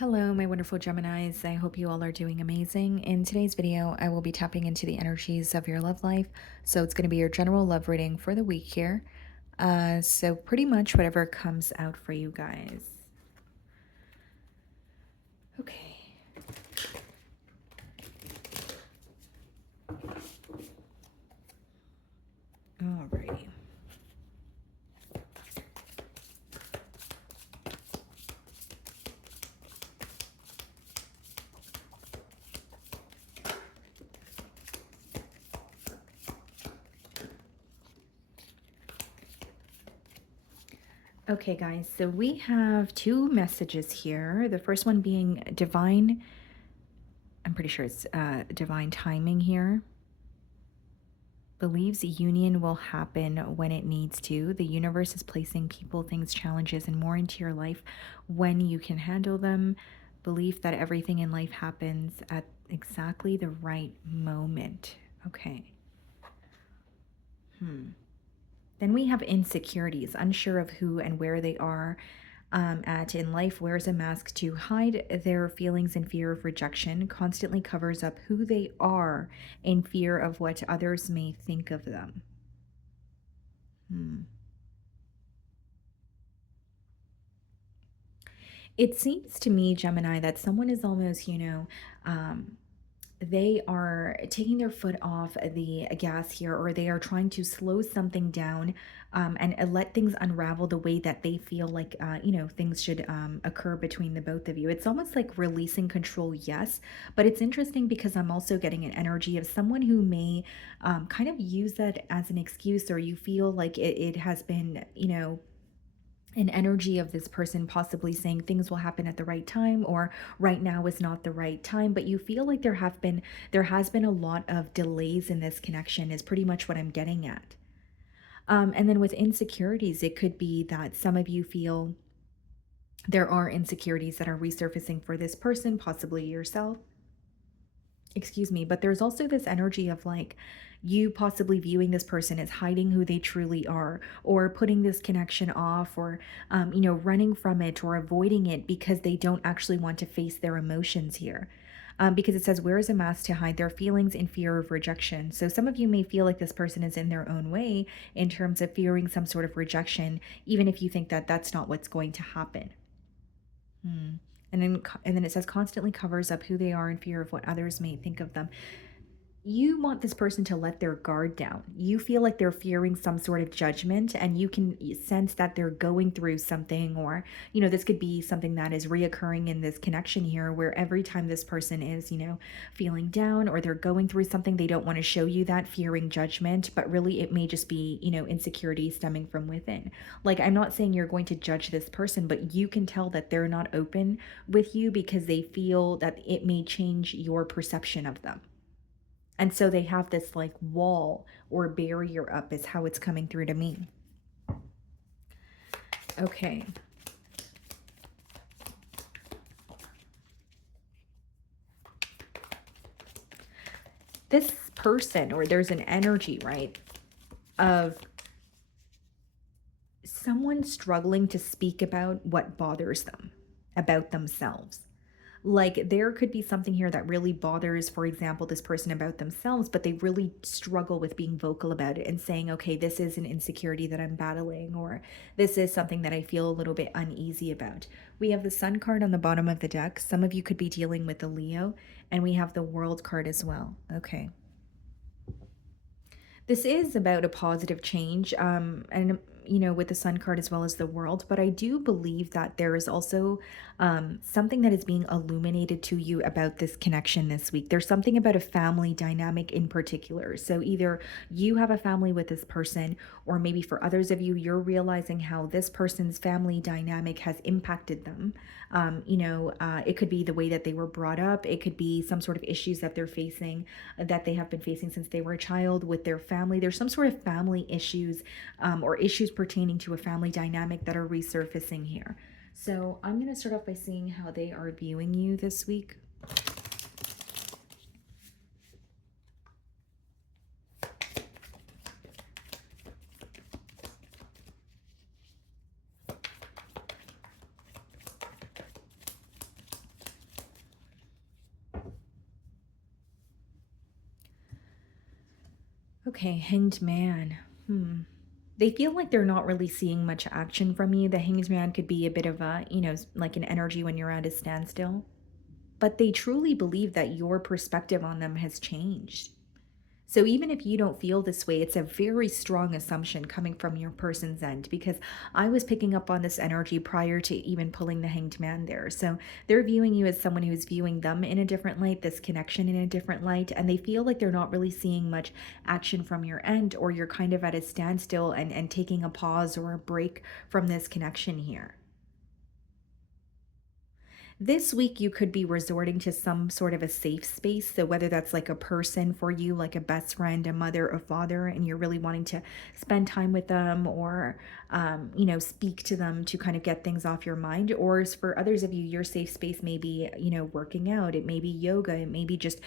Hello, my wonderful Geminis. I hope you all are doing amazing. In today's video, I will be tapping into the energies of your love life. So it's going to be your general love reading for the week here. So pretty much whatever comes out for you guys. Okay. Alrighty. Okay, guys, so we have two messages here. The first one being divine, I'm pretty sure it's divine timing here. Believes union will happen when it needs to. The universe is placing people, things, challenges, and more into your life when you can handle them. Belief that everything in life happens at exactly the right moment. Okay. Then we have insecurities, unsure of who and where they are at in life, wears a mask to hide their feelings and fear of rejection, constantly covers up who they are in fear of what others may think of them. It seems to me, Gemini, that someone is almost, they are taking their foot off the gas here, or they are trying to slow something down and let things unravel the way that they feel like, things should occur between the both of you. It's almost like releasing control, yes, but it's interesting because I'm also getting an energy of someone who may kind of use that as an excuse, or you feel like it has been, an energy of this person possibly saying things will happen at the right time, or right now is not the right time, but you feel like there has been a lot of delays in this connection is pretty much what I'm getting at. And then with insecurities, it could be that some of you feel there are insecurities that are resurfacing for this person, possibly yourself, excuse me, but there's also this energy of like you possibly viewing this person as hiding who they truly are, or putting this connection off, or running from it or avoiding it because they don't actually want to face their emotions here. Because it says wears a mask to hide their feelings in fear of rejection. So some of you may feel like this person is in their own way in terms of fearing some sort of rejection, even if you think that that's not what's going to happen. And then it says constantly covers up who they are in fear of what others may think of them. You want this person to let their guard down. You feel like they're fearing some sort of judgment, and you can sense that they're going through something, or, this could be something that is reoccurring in this connection here, where every time this person is, feeling down or they're going through something, they don't want to show you that, fearing judgment, but really it may just be, insecurity stemming from within. Like, I'm not saying you're going to judge this person, but you can tell that they're not open with you because they feel that it may change your perception of them. And so they have this like wall or barrier up, is how it's coming through to me. Okay. This person, or there's an energy, right, of someone struggling to speak about what bothers them about themselves. Like, there could be something here that really bothers, for example, this person about themselves, but they really struggle with being vocal about it and saying, okay, this is an insecurity that I'm battling, or this is something that I feel a little bit uneasy about. We have the Sun card on the bottom of the deck. Some of you could be dealing with the Leo, and we have the World card as well. Okay. This is about a positive change, and with the Sun card as well as the World, but I do believe that there is also something that is being illuminated to you about this connection this week. There's something about a family dynamic in particular. So either you have a family with this person, or maybe for others of you, you're realizing how this person's family dynamic has impacted them. It could be the way that they were brought up. It could be some sort of issues that they're facing, that they have been facing since they were a child with their family. There's some sort of family issues, or issues pertaining to a family dynamic that are resurfacing here. So I'm going to start off by seeing how they are viewing you this week. Okay, hanged man. Hmm. They feel like they're not really seeing much action from you. The hanged man could be a bit of a, like an energy when you're at a standstill, but they truly believe that your perspective on them has changed. So even if you don't feel this way, it's a very strong assumption coming from your person's end, because I was picking up on this energy prior to even pulling the hanged man there. So they're viewing you as someone who's viewing them in a different light, this connection in a different light, and they feel like they're not really seeing much action from your end, or you're kind of at a standstill and taking a pause or a break from this connection here. This week, you could be resorting to some sort of a safe space. So, whether that's like a person for you, like a best friend, a mother, a father, and you're really wanting to spend time with them or, speak to them to kind of get things off your mind. Or for others of you, your safe space may be, working out, it may be yoga, it may be just,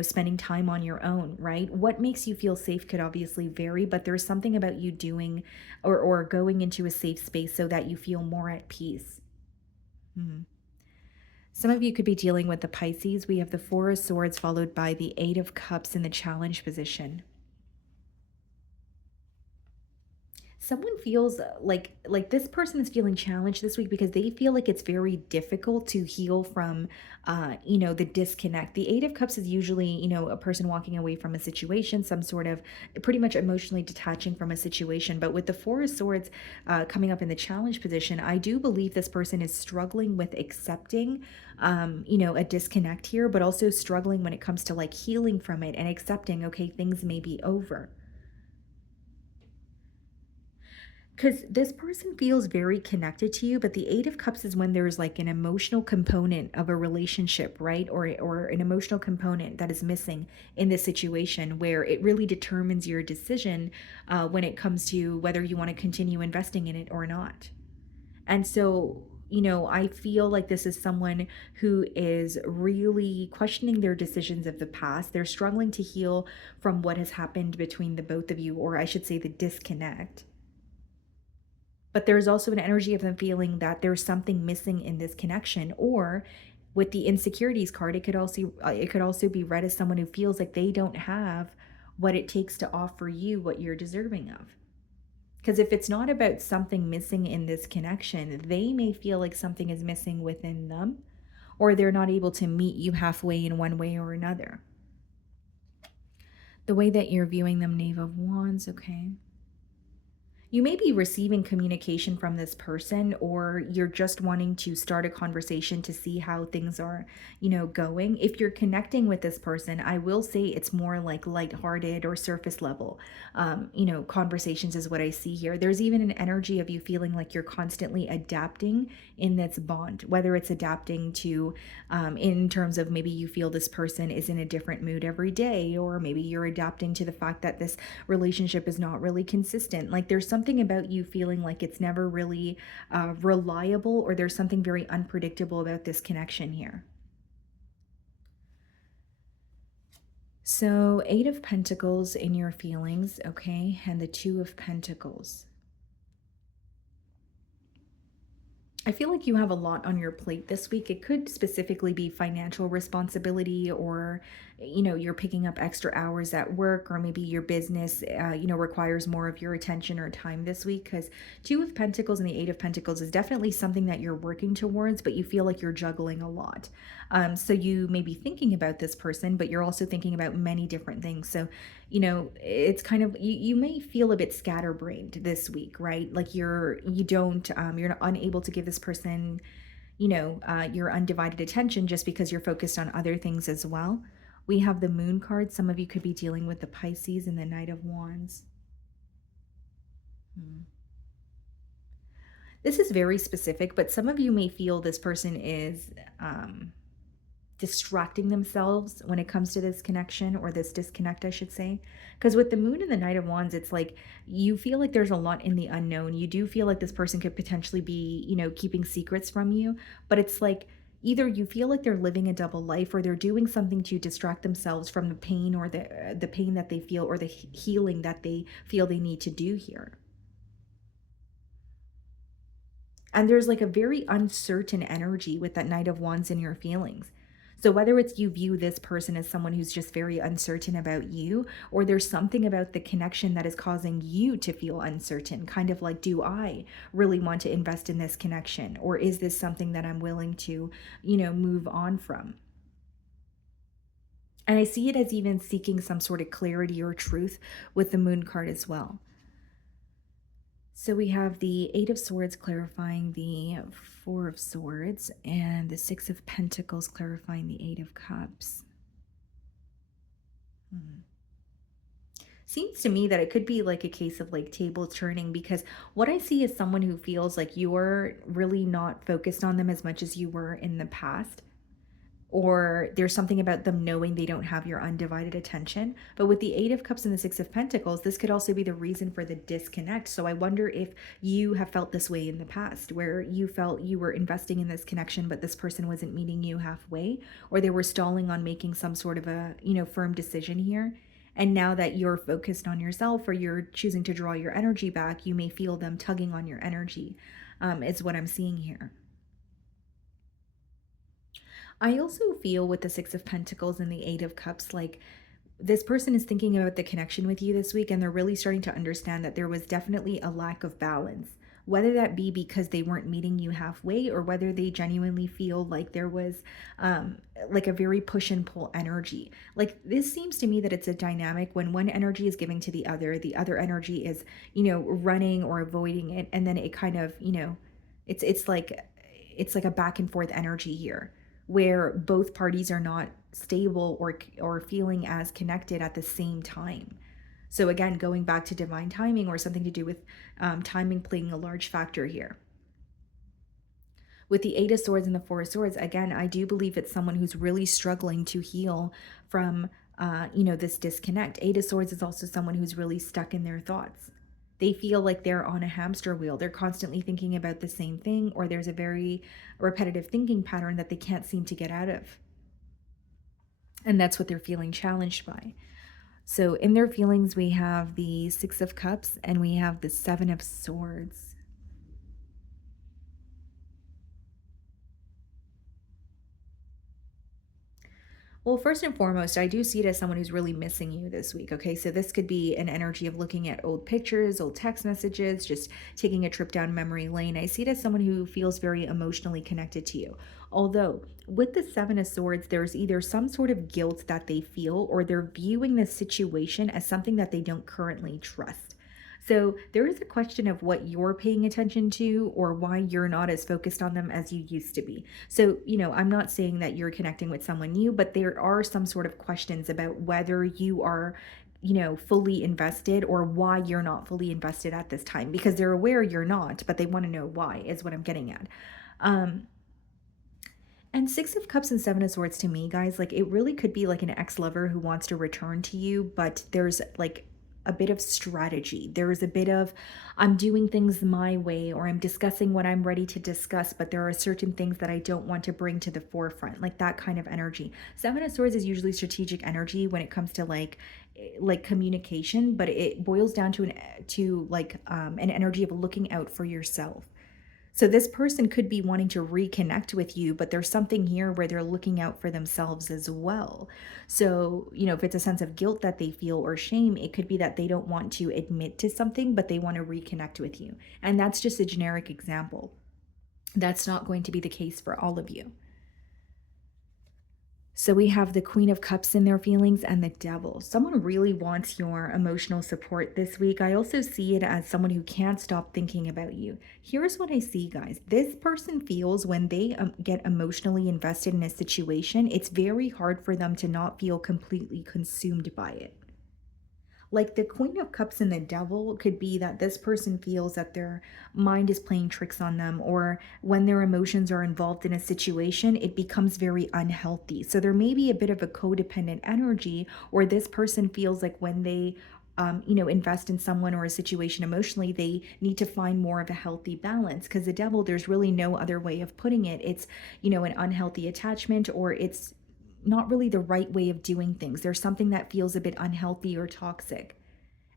spending time on your own, right? What makes you feel safe could obviously vary, but there's something about you doing or going into a safe space so that you feel more at peace. Hmm. Some of you could be dealing with the Pisces. We have the Four of Swords followed by the Eight of Cups in the challenge position. Someone feels like this person is feeling challenged this week because they feel like it's very difficult to heal from the disconnect. The Eight of Cups is usually, a person walking away from a situation, some sort of pretty much emotionally detaching from a situation. But with the Four of Swords coming up in the challenge position, I do believe this person is struggling with accepting a disconnect here, but also struggling when it comes to like healing from it and accepting, okay, things may be over. Because this person feels very connected to you, but the Eight of Cups is when there's like an emotional component of a relationship, right? Or an emotional component that is missing in this situation, where it really determines your decision when it comes to whether you want to continue investing in it or not. And so, I feel like this is someone who is really questioning their decisions of the past. They're struggling to heal from what has happened between the both of you, or I should say, the disconnect. But there's also an energy of them feeling that there's something missing in this connection. Or with the insecurities card, it could also be read as someone who feels like they don't have what it takes to offer you what you're deserving of. Because if it's not about something missing in this connection, they may feel like something is missing within them, or they're not able to meet you halfway in one way or another. The way that you're viewing them, Knave of Wands, okay. You may be receiving communication from this person, or you're just wanting to start a conversation to see how things are, going. If you're connecting with this person, I will say it's more like lighthearted or surface level, conversations is what I see here. There's even an energy of you feeling like you're constantly adapting in this bond, whether it's adapting to, in terms of maybe you feel this person is in a different mood every day, or maybe you're adapting to the fact that this relationship is not really consistent. Like there's something about you feeling like it's never really reliable, or there's something very unpredictable about this connection here. So, Eight of Pentacles in your feelings, okay, and the Two of Pentacles. I feel like you have a lot on your plate this week. It could specifically be financial responsibility, or, you're picking up extra hours at work, or maybe your business, requires more of your attention or time this week. Because Two of Pentacles and the Eight of Pentacles is definitely something that you're working towards, but you feel like you're juggling a lot. So you may be thinking about this person, but you're also thinking about many different things. So, it's kind of, you may feel a bit scatterbrained this week, right? Like you're unable to give this person, your undivided attention, just because you're focused on other things as well. We have the Moon card. Some of you could be dealing with the Pisces and the Knight of Wands. Hmm. This is very specific, but some of you may feel this person is distracting themselves when it comes to this connection, or this disconnect, I should say. Because with the Moon and the Knight of Wands, it's like you feel like there's a lot in the unknown. You do feel like this person could potentially be, keeping secrets from you, but it's like either you feel like they're living a double life, or they're doing something to distract themselves from the pain, or the pain that they feel, or the healing that they feel they need to do here. And there's like a very uncertain energy with that Knight of Wands in your feelings. So whether it's you view this person as someone who's just very uncertain about you, or there's something about the connection that is causing you to feel uncertain, kind of like, do I really want to invest in this connection? Or is this something that I'm willing to, move on from? And I see it as even seeking some sort of clarity or truth with the moon card as well. So we have the Eight of Swords clarifying the Four of Swords, and the Six of Pentacles clarifying the Eight of Cups. Hmm. Seems to me that it could be like a case of like tables turning, because what I see is someone who feels like you're really not focused on them as much as you were in the past, or there's something about them knowing they don't have your undivided attention. But with the Eight of Cups and the Six of Pentacles, this could also be the reason for the disconnect. So I wonder if you have felt this way in the past, where you felt you were investing in this connection, but this person wasn't meeting you halfway, or they were stalling on making some sort of a, firm decision here. And now that you're focused on yourself, or you're choosing to draw your energy back, you may feel them tugging on your energy, is what I'm seeing here. I also feel with the Six of Pentacles and the Eight of Cups, like this person is thinking about the connection with you this week, and they're really starting to understand that there was definitely a lack of balance. Whether that be because they weren't meeting you halfway, or whether they genuinely feel like there was like a very push and pull energy. Like this seems to me that it's a dynamic when one energy is giving to the other energy is, running or avoiding it. And then it kind of, it's like a back and forth energy here, where both parties are not stable or feeling as connected at the same time. So again, going back to divine timing, or something to do with timing playing a large factor here. With the Eight of Swords and the Four of Swords, again, I do believe it's someone who's really struggling to heal from, this disconnect. Eight of Swords is also someone who's really stuck in their thoughts. They feel like they're on a hamster wheel. They're constantly thinking about the same thing, or there's a very repetitive thinking pattern that they can't seem to get out of. And that's what they're feeling challenged by. So in their feelings, we have the Six of Cups and we have the Seven of Swords. Well, first and foremost, I do see it as someone who's really missing you this week. Okay. So this could be an energy of looking at old pictures, old text messages, just taking a trip down memory lane. I see it as someone who feels very emotionally connected to you. Although, with the Seven of Swords, there's either some sort of guilt that they feel, or they're viewing the situation as something that they don't currently trust. So there is a question of what you're paying attention to, or why you're not as focused on them as you used to be. So, I'm not saying that you're connecting with someone new, but there are some sort of questions about whether you are, fully invested, or why you're not fully invested at this time, because they're aware you're not, but they want to know why, is what I'm getting at. Um, and Six of Cups and Seven of Swords, to me, guys, like it really could be like an ex-lover who wants to return to you, but there's like a bit of strategy. There is a bit of, I'm doing things my way, or I'm discussing what I'm ready to discuss, but there are certain things that I don't want to bring to the forefront, like that kind of energy. Seven of Swords is usually strategic energy when it comes to like communication, but it boils down to an energy of looking out for yourself. So this person could be wanting to reconnect with you, but there's something here where they're looking out for themselves as well. So, if it's a sense of guilt that they feel, or shame, it could be that they don't want to admit to something, but they want to reconnect with you. And that's just a generic example. That's not going to be the case for all of you. So we have the Queen of Cups in their feelings, and the Devil. Someone really wants your emotional support this week. I also see it as someone who can't stop thinking about you. Here's what I see, guys. This person feels when they get emotionally invested in a situation, it's very hard for them to not feel completely consumed by it. Like the Queen of Cups and the Devil could be that this person feels that their mind is playing tricks on them, or when their emotions are involved in a situation, it becomes very unhealthy. So there may be a bit of a codependent energy, or this person feels like when they invest in someone or a situation emotionally, they need to find more of a healthy balance. Because the Devil, there's really no other way of putting it. It's, an unhealthy attachment, or it's not really the right way of doing things. There's something that feels a bit unhealthy or toxic.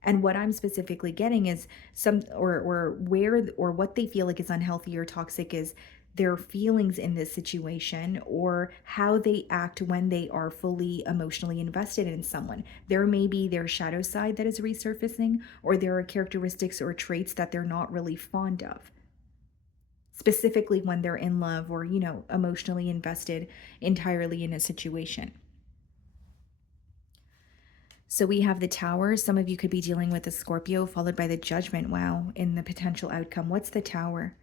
And what I'm specifically getting is some or where or what they feel like is unhealthy or toxic is their feelings in this situation or how they act when they are fully emotionally invested in someone. There may be their shadow side that is resurfacing, or there are characteristics or traits that they're not really fond of, specifically when they're in love or, emotionally invested entirely in a situation. So we have the Tower. Some of you could be dealing with a Scorpio, followed by the Judgment. Wow, in the potential outcome. What's the Tower?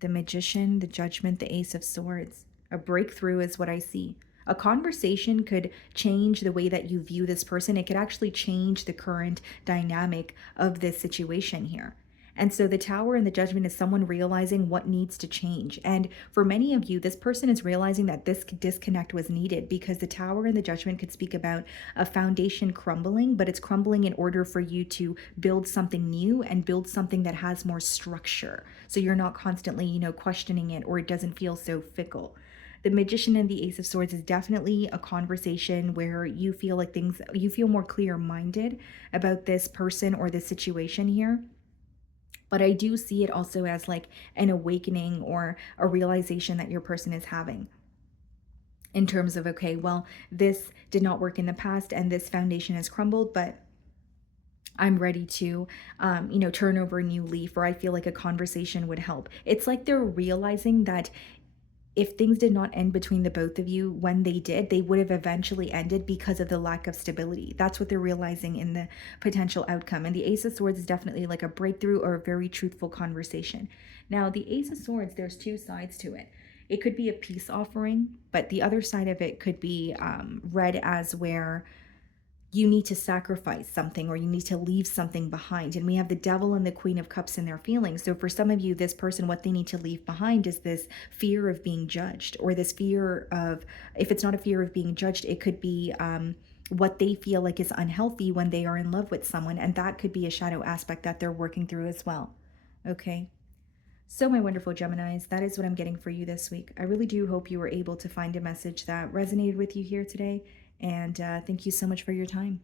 The Magician, the Judgment, the Ace of Swords. A breakthrough is what I see. A conversation could change the way that you view this person. It could actually change the current dynamic of this situation here. And so the Tower and the Judgment is someone realizing what needs to change. And for many of you, this person is realizing that this disconnect was needed, because the Tower and the Judgment could speak about a foundation crumbling, but it's crumbling in order for you to build something new and build something that has more structure. So you're not constantly, questioning it, or it doesn't feel so fickle. The Magician and the Ace of Swords is definitely a conversation where you feel like you feel more clear minded about this person or this situation here. But I do see it also as like an awakening or a realization that your person is having, in terms of, okay, well, this did not work in the past and this foundation has crumbled, but I'm ready to, turn over a new leaf, or I feel like a conversation would help. It's like they're realizing that if things did not end between the both of you when they did, they would have eventually ended because of the lack of stability. That's what they're realizing in the potential outcome. And the Ace of Swords is definitely like a breakthrough or a very truthful conversation. Now, the Ace of Swords, there's two sides to it. It could be a peace offering, but the other side of it could be read as where you need to sacrifice something or you need to leave something behind. And we have the Devil and the Queen of Cups in their feelings. So for some of you, this person, what they need to leave behind is this fear of being judged, or this fear of, if it's not a fear of being judged, it could be what they feel like is unhealthy when they are in love with someone. And that could be a shadow aspect that they're working through as well. Okay. So, my wonderful Geminis, that is what I'm getting for you this week. I really do hope you were able to find a message that resonated with you here today. And thank you so much for your time.